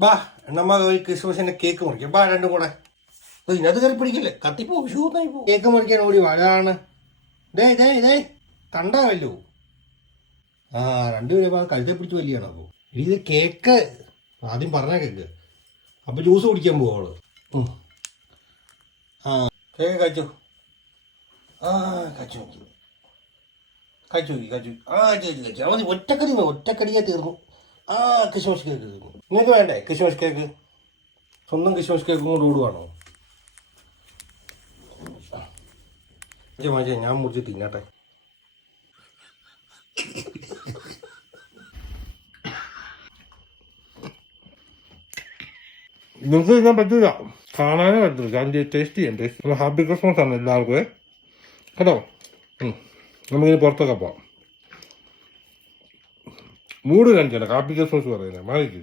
ബാ നമ്മ ക്രിസ്മസിന്റെ കേക്ക് മുറിക്കാം. ബാ രണ്ടും കൂടെ. ഇതിനകത്ത് കയറി പിടിക്കില്ലേ, കത്തിപ്പോ ഷൂന്നായി പോ. കേക്ക് മുറിക്കാൻ ഓടി വാഴാണ്. ദേ കണ്ടാവല്ലോ. ആ രണ്ടുപേരും കഴുത്തെ പിടിച്ച് വലിയാണ്. അപ്പോൾ ഇത് കേക്ക് ആദ്യം പറഞ്ഞ കേക്ക്. അപ്പോൾ ജ്യൂസ് കുടിക്കാൻ പോവാള്. ആ കേക്ക് കഴിച്ചു. ആ കഴിച്ചു നോക്കി. കഴിച്ചു. അവന് ഒറ്റക്കടിയാ തീർന്നു. ആ കിസ്മസ് കേക്ക് തീർന്നു. നിങ്ങൾക്ക് വേണ്ടേ കിസ്മസ് കേക്ക്? സ്വന്തം കിസ്മസ് കേക്കും കൊണ്ട് ഓടുവാണോ? ഞാൻ മുറിച്ച് തിന്നട്ടെ. നിങ്ങൾക്ക് തിന്നാൻ പറ്റില്ല, കാണാനേ പറ്റില്ല. ഞാൻ ടേസ്റ്റ് ചെയ്യാം. ടേസ്റ്റ് ഹാപ്പി ക്രിസ്മസ് ആണ് എല്ലാവർക്കും കേട്ടോ. നമുക്കിനി പുറത്തൊക്കെ പോവാം. മൂഡ് കാണിച്ചാണ് ഹാപ്പി ക്രിസ്മസ് പറയുന്നത്. മാറിക്ക്.